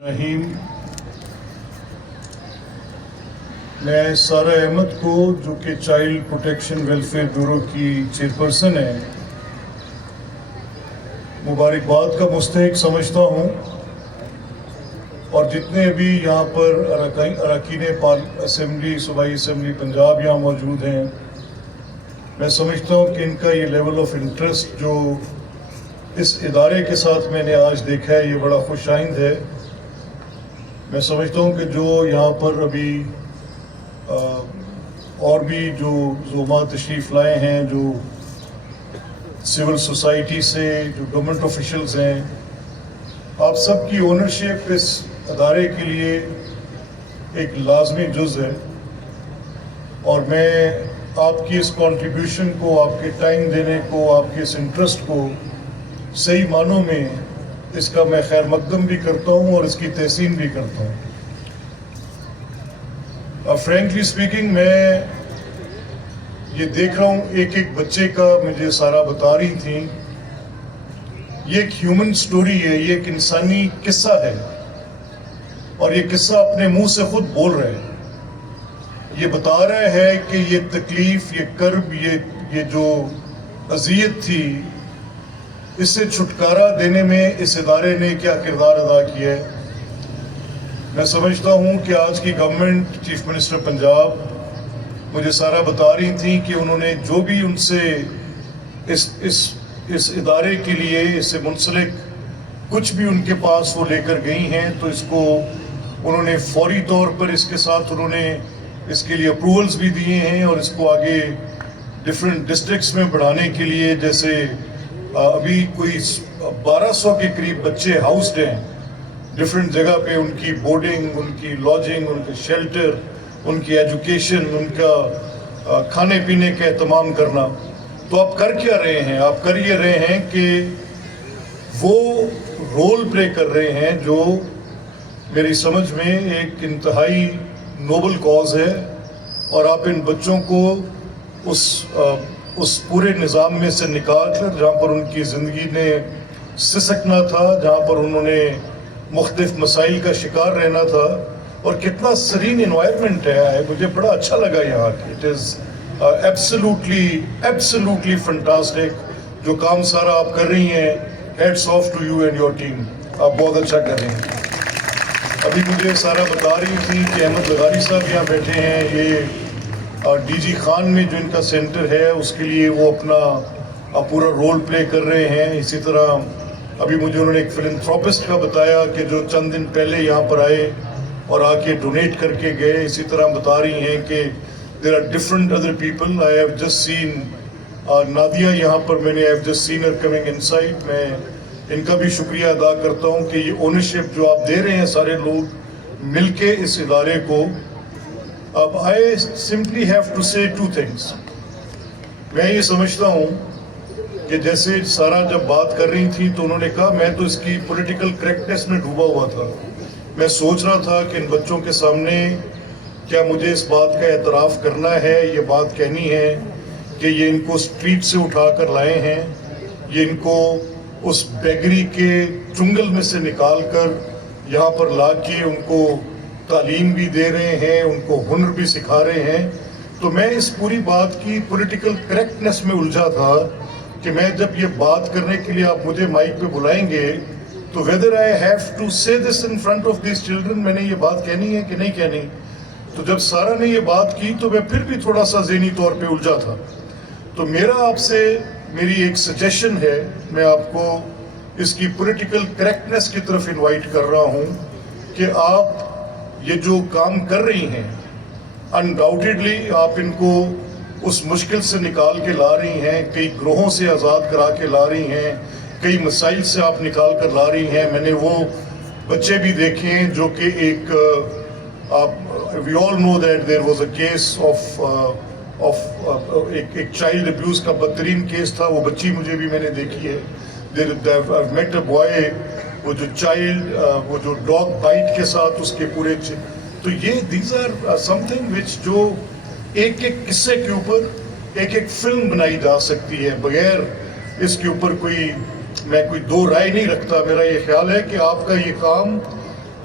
رحیم، میں سارہ احمد کو جو کہ چائلڈ پروٹیکشن ویلفیئر بیورو کی چیئرپرسن ہے مبارکباد کا مستحق سمجھتا ہوں، اور جتنے بھی یہاں پر اراکین اسمبلی صوبائی اسمبلی پنجاب یہاں موجود ہیں، میں سمجھتا ہوں کہ ان کا یہ لیول آف انٹرسٹ جو اس ادارے کے ساتھ میں نے آج دیکھا ہے یہ بڑا خوش آئند ہے۔ میں سمجھتا ہوں کہ جو یہاں پر ابھی اور بھی جو زعماء تشریف لائے ہیں، جو سول سوسائٹی سے، جو گورنمنٹ آفیشلز ہیں، آپ سب کی اونرشپ اس ادارے کے لیے ایک لازمی جز ہے، اور میں آپ کی اس کنٹریبیوشن کو، آپ کے ٹائم دینے کو، آپ کے اس انٹرسٹ کو صحیح معنوں میں اس کا میں خیر مقدم بھی کرتا ہوں اور اس کی تحسین بھی کرتا ہوں۔ فرینکلی اسپیکنگ، میں یہ دیکھ رہا ہوں ایک بچے کا، مجھے سارا بتا رہی تھیں، یہ ایک ہیومن سٹوری ہے، یہ ایک انسانی قصہ ہے، اور یہ قصہ اپنے منہ سے خود بول رہے ہیں۔ یہ بتا رہا ہے کہ یہ تکلیف، یہ کرب، یہ جو اذیت تھی، اس سے چھٹکارا دینے میں اس ادارے نے کیا کردار ادا کیا ہے۔ میں سمجھتا ہوں کہ آج کی گورنمنٹ، چیف منسٹر پنجاب مجھے سارا بتا رہی تھیں کہ انہوں نے جو بھی ان سے اس ادارے کے لیے، اس سے منسلک کچھ بھی ان کے پاس وہ لے کر گئی ہیں، تو اس کو انہوں نے فوری طور پر اس کے ساتھ انہوں نے اس کے لیے اپروولز بھی دیے ہیں، اور اس کو آگے ڈفرینٹ ڈسٹرکٹس میں بڑھانے کے لیے، جیسے ابھی کوئی 1200 کے قریب بچے ہاؤسڈ ہیں ڈفرینٹ جگہ پہ، ان کی بورڈنگ، ان کی لاجنگ، ان کے شیلٹر، ان کی ایجوکیشن، ان کا کھانے پینے کا اہتمام کرنا۔ تو آپ کر کیا رہے ہیں؟ آپ کر یہ رہے ہیں کہ وہ رول پلے کر رہے ہیں جو میری سمجھ میں ایک انتہائی نوبل کاز ہے، اور آپ ان بچوں کو اس پورے نظام میں سے نکال کر، جہاں پر ان کی زندگی نے سسکنا تھا، جہاں پر انہوں نے مختلف مسائل کا شکار رہنا تھا، اور کتنا سرین انوائرمنٹ ہے، مجھے بڑا اچھا لگا یہاں کی۔ اٹ از ایبسلیوٹلی فنٹاسٹک جو کام سارا آپ کر رہی ہیں۔ Heads of two you and your team, آپ بہت اچھا کر رہے ہیں۔ ابھی مجھے سارا بتا رہی تھی کہ احمد لغاری صاحب یہاں بیٹھے ہیں، یہ ڈی جی خان میں جو ان کا سینٹر ہے اس کے لیے وہ اپنا پورا رول پلے کر رہے ہیں۔ اسی طرح ابھی مجھے انہوں نے ایک فلنتھراپسٹ کا بتایا کہ جو چند دن پہلے یہاں پر آئے اور آ کے ڈونیٹ کر کے گئے۔ اسی طرح بتا رہی ہیں کہ there are different other people. I have just seen Nadia یہاں پر، میں نے just seen her coming inside. میں ان کا بھی شکریہ ادا کرتا ہوں کہ یہ اونرشپ جو آپ دے رہے ہیں سارے لوگ مل کے اس ادارے کو۔ اب آئی سمپلی ہیو ٹو سے ٹو تھنگس۔ میں یہ سمجھتا ہوں کہ جیسے سارا جب بات کر رہی تھی تو انہوں نے کہا میں تو اس کی پولیٹیکل کریکٹنس میں ڈوبا ہوا تھا، میں سوچ رہا تھا کہ ان بچوں کے سامنے کیا مجھے اس بات کا اعتراف کرنا ہے، یہ بات کہنی ہے کہ یہ ان کو اسٹریٹ سے اٹھا کر لائے ہیں، یہ ان کو اس بیگری کے چنگل میں سے نکال کر یہاں پر لا کے ان کو تعلیم بھی دے رہے ہیں، ان کو ہنر بھی سکھا رہے ہیں۔ تو میں اس پوری بات کی پولیٹیکل کریکٹنس میں الجھا تھا کہ میں جب یہ بات کرنے کے لیے آپ مجھے مائک پہ بلائیں گے تو whether I have to say this in front of these children، میں نے یہ بات کہنی ہے کہ نہیں کہنی۔ تو جب سارا نے یہ بات کی تو میں پھر بھی تھوڑا سا ذہنی طور پہ الجھا تھا۔ تو میرا آپ سے میری ایک سجیشن ہے، میں آپ کو اس کی پولیٹیکل کریکٹنس کی طرف انوائٹ کر رہا ہوں کہ آپ یہ جو کام کر رہی ہیں انڈاؤٹیڈلی آپ ان کو اس مشکل سے نکال کے لا رہی ہیں، کئی گروہوں سے آزاد کرا کے لا رہی ہیں، کئی مسائل سے آپ نکال کر لا رہی ہیں۔ میں نے وہ بچے بھی دیکھے ہیں جو کہ ایک we all know that there was a case of ایک چائلڈ ابیوز کا بدترین کیس تھا، وہ بچی مجھے بھی میں نے دیکھی ہے۔ I've met a boy، وہ جو چائلڈ وہ جو ڈاگ بائٹ کے ساتھ اس کے پورے، تو یہ these are something which جو ایک ایک قصے کے اوپر ایک ایک فلم بنائی جا سکتی ہے، بغیر اس کے اوپر میں کوئی دو رائے نہیں رکھتا۔ میرا یہ خیال ہے کہ آپ کا یہ کام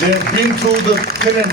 They have been through the thin and